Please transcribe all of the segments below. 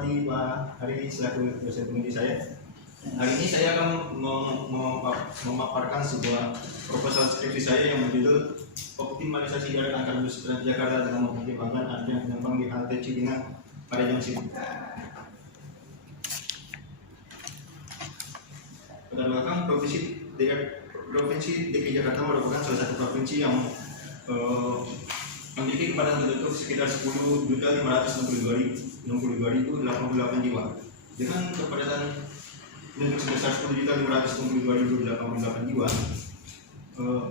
hormati Pak Hari selaku dosen pembimbing saya. Hari ini saya akan memaparkan sebuah proposal skripsi saya yang berjudul optimalisasi jarak antar bus Transjakarta dengan mempertimbangkan adanya penumpang di halte Cipinang pada jam sibuk. Pada belakang, Provinsi DKI Jakarta merupakan salah satu provinsi yang memiliki kepadatan penduduk sekitar 10.562.088 jiwa. Dengan kepadatan penduduk sebesar 10.562.088 jiwa,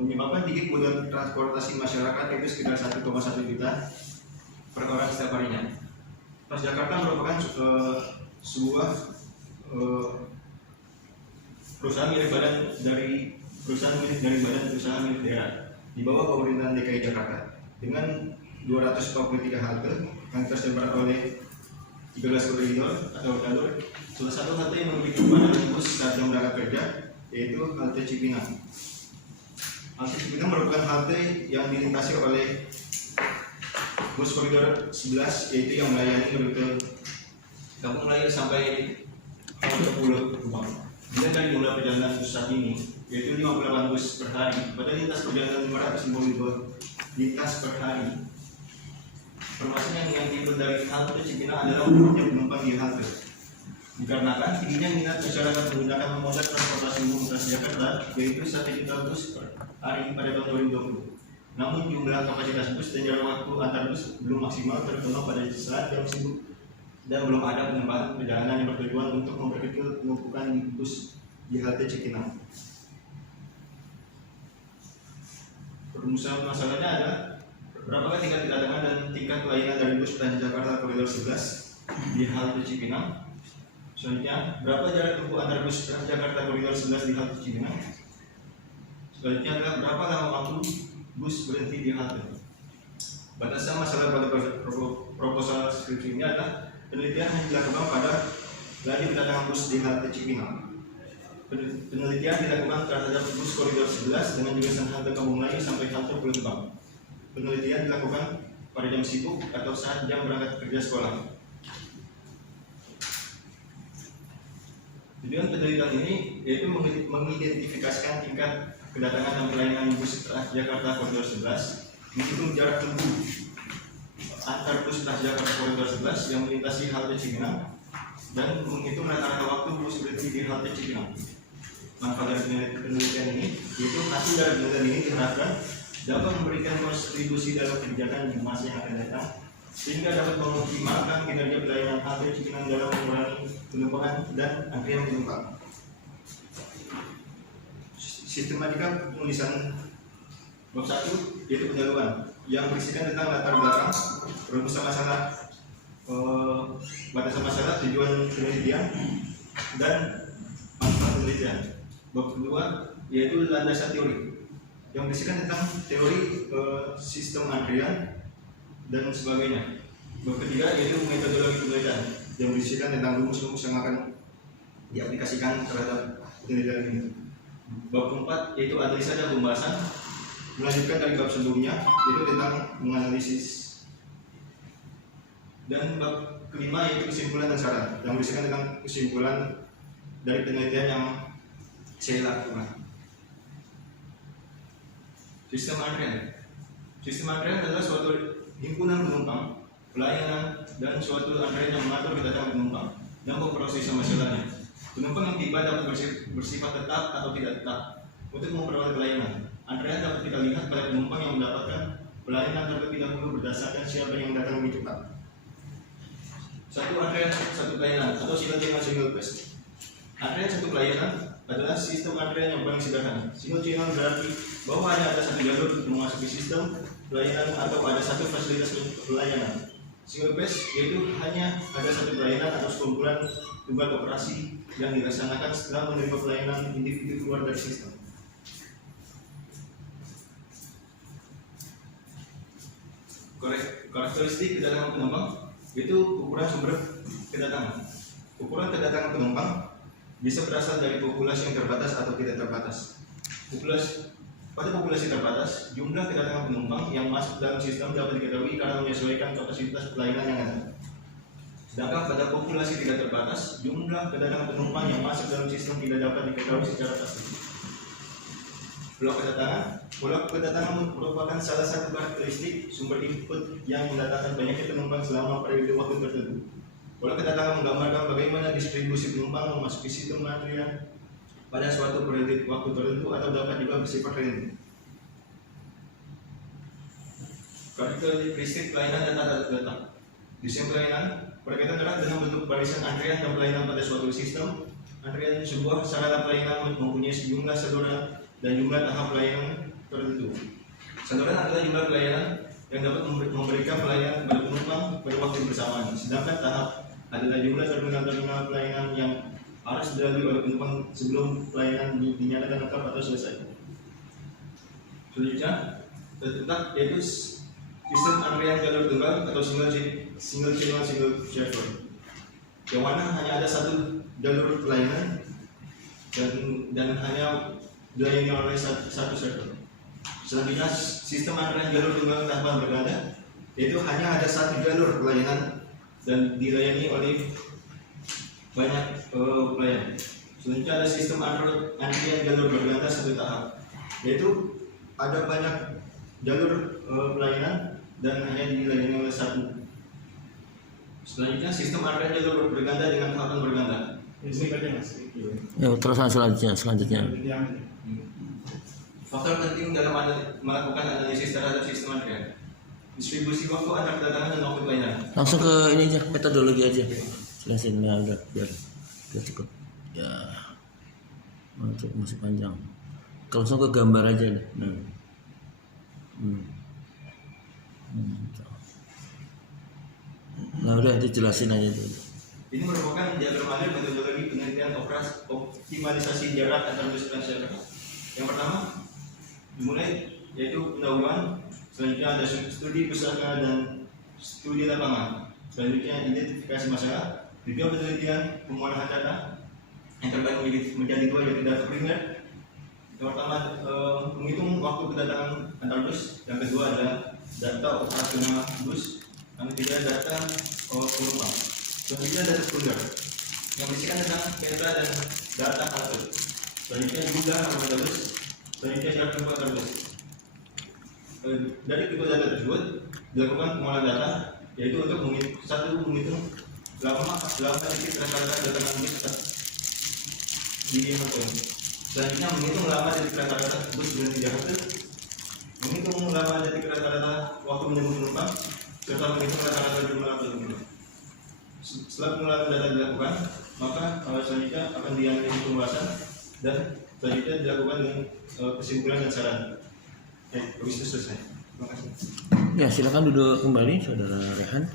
menyebabkan tinggi kebutuhan transportasi masyarakat itu sekitar 1,1 juta per orang setiap harinya. Transjakarta merupakan sebuah perusahaan milik badan usaha milik daerah di bawah pemerintahan DKI Jakarta dengan 243 halte yang tersebar oleh 13 koridor atau jalur. Salah satu halte yang memiliki kepadatan bus saat jam berangkat kerja yaitu halte Cipinang. Halte Cipinang merupakan halte yang dilintasi oleh bus koridor 11 yaitu yang melayani rute Kampung Melayu sampai halte Pulau Gebang. Bila dari jumlah perjalanan bus saat ini yaitu 58 bus per hari pada lintas perjalanan 552 lintas per hari. Permasalahan yang timbul dari halte Cipinang adalah banyaknya penumpang di halte. Dikarenakan tingginya minat masyarakat menggunakan moda transportasi umum Transjakarta yaitu 1 juta bus per hari pada tahun 2020. Namun jumlah kapasitas bus dan jarak waktu antar bus belum maksimal terpenuhi pada saat jam sibuk dan belum ada penambahan perjalanan yang bertujuan untuk memperkecil penumpukan bus di halte Cipinang. Permasalahan masalahnya adalah berapakah tingkat kedatangan dan tingkat pelayanan dari bus Transjakarta koridor 11 di halte Cipinang? Selanjutnya, berapa jarak tempuh antar bus Transjakarta koridor 11 di halte Cipinang? Selanjutnya adalah berapa lama waktu bus berhenti di halte? Batasan masalah pada proposal skripsi ini adalah penelitian yang dilakukan pada laju kedatangan bus di halte Cipinang. Penelitian dilakukan terhadap bus koridor 11 dengan jurusan halte Kampung Melayu sampai halte Pulau Gebang. Penelitian dilakukan pada jam sibuk atau saat jam berangkat kerja sekolah. Tujuan penelitian ini yaitu mengidentifikasikan tingkat kedatangan dan pelayanan bus Transjakarta koridor 11, menghitung jarak tempuh antar bus Transjakarta koridor 11 yang melintasi halte Cipinang, dan menghitung rata-rata waktu bus berhenti di halte Cipinang. Manfaat dari penelitian ini yaitu hasil dari penelitian ini diharapkan dapat memberikan kontribusi dalam kebijakan di masa yang akan datang sehingga dapat mengoptimalkan kinerja pelayanan halte Cipinang dalam mengurangi penumpukan dan antrian penumpang. Sistematika penulisan bab 1 yaitu pendahuluan yang berisikan tentang latar belakang, rumusan masalah, batasan masalah, tujuan penelitian, dan manfaat penelitian. Bab kedua yaitu landasan teori yang berisikan tentang teori sistem antrian dan sebagainya. Bab ketiga yaitu metodologi penelitian yang berisikan tentang rumus-rumus yang akan diaplikasikan terhadap penelitian ini. Bab keempat yaitu analisa dan pembahasan, melanjutkan dari bab sebelumnya yaitu tentang menganalisis. Dan bab kelima yaitu kesimpulan dan saran yang berisikan tentang kesimpulan dari penelitian yang saya lakukan. Sistem antrian adalah suatu himpunan penumpang, pelayanan, dan suatu antrian yang mengatur kedatangan penumpang dan memproses masalahnya. Penumpang yang tiba dapat bersifat tetap atau tidak tetap. Untuk memperoleh pelayanan, antrian dapat kita lihat pada penumpang yang mendapatkan pelayanan terlebih dahulu berdasarkan siapa yang datang lebih cepat. Satu antrian, satu pelayanan, atau single pass. Antrian satu pelayanan adalah sistem antrian yang paling sederhana. Single channel berarti bahwa hanya ada satu jalur untuk memasuki sistem pelayanan atau ada satu fasilitas pelayanan. Single pass yaitu hanya ada satu pelayanan atau sekumpulan tugas operasi yang dilaksanakan setelah menerima pelayanan individu keluar dari sistem. Karakteristik kedatangan penumpang yaitu ukuran sumber kedatangan. Ukuran kedatangan penumpang bisa berasal dari populasi yang terbatas atau tidak terbatas. Pada populasi terbatas, jumlah kedatangan penumpang yang masuk dalam sistem dapat diketahui karena menyesuaikan kapasitas pelayanan yang ada. Sedangkan pada populasi tidak terbatas, jumlah kedatangan penumpang yang masuk dalam sistem tidak dapat diketahui secara pasti. Pulau kedatangan merupakan salah satu karakteristik sumber input yang mendatangkan banyaknya penumpang selama periode waktu tertentu. Pulau kedatangan menggambarkan bagaimana distribusi penumpang memasuki sistem antrian pada suatu periode waktu tertentu atau dapat juga bersifat random. Karakteristik pelayanan dan tata letak. Desain pelayanan berkaitan erat dengan bentuk barisan antrian dan pelayanan pada suatu sistem. Antrian sebuah sarana pelayanan mempunyai sejumlah saluran dan jumlah tahap pelayanan tertentu. Saluran adalah jumlah pelayanan yang dapat memberikan pelayanan kepada penumpang pada waktu bersamaan. Sedangkan tahap adalah jumlah terminal-terminal pelayanan yang harus dilalui oleh penumpang sebelum pelayanan dinyatakan lengkap atau selesai. Selanjutnya, terletak yaitu sistem antrian jalur tunggal atau single channel single server, yang mana hanya ada satu jalur pelayanan dan hanya dilayani oleh satu server. Selanjutnya, sistem antrian jalur tunggal tahapan berganda, yaitu hanya ada satu jalur pelayanan dan dilayani oleh banyak pelayan. Selanjutnya ada sistem antrian jalur berganda satu tahap, yaitu ada banyak jalur pelayanan dan hanya dilayani oleh satu. Selanjutnya sistem antrian jalur berganda dengan tahapan berganda. Ini katanya mas. Ya, terus selanjutnya. Faktor penting dalam melakukan analisis terhadap sistem antrian: distribusi waktu antar kedatangan dan waktu pelayanan. Langsung ke ini aja, metodologi aja. Jelasin ya, udah biar cukup. Ya, masih panjang. Langsung ke gambar aja deh. Nah udah dijelasin aja tuh. Ini merupakan diagram alir metodologi penelitian optimalisasi jarak antar bus transfer. Yang pertama dimulai yaitu pendahuluan, selanjutnya ada studi pusaka dan studi lapangan, selanjutnya identifikasi masalah, review penelitian, pemulahan data. Yang terbagi menjadi dua yaitu data primer. Yang pertama menghitung waktu kedatangan antar bus, yang kedua adalah data operasional bus, yang ketiga data penumpang. Selanjutnya data sekunder yang berisikan tentang metra dan data halte. Selanjutnya jumlah armada bus, selanjutnya jarak tempuh antar bus. Dari kedua data tersebut dilakukan pengolahan data, yaitu untuk menghitung lama titik rata-rata kedatangan bus di halte. Selanjutnya menghitung lama detik rata-rata bus berhenti di halte, menghitung lama detik rata-rata waktu menunggu penumpang, serta menghitung rata-rata jumlah penumpang. Setelah pengolahan data dilakukan, maka selanjutnya akan dianalisis pembahasan dan selanjutnya dilakukan dengan kesimpulan dan saran. Habis itu selesai. Terima kasih. Ya, silakan duduk kembali, Saudara Rehan.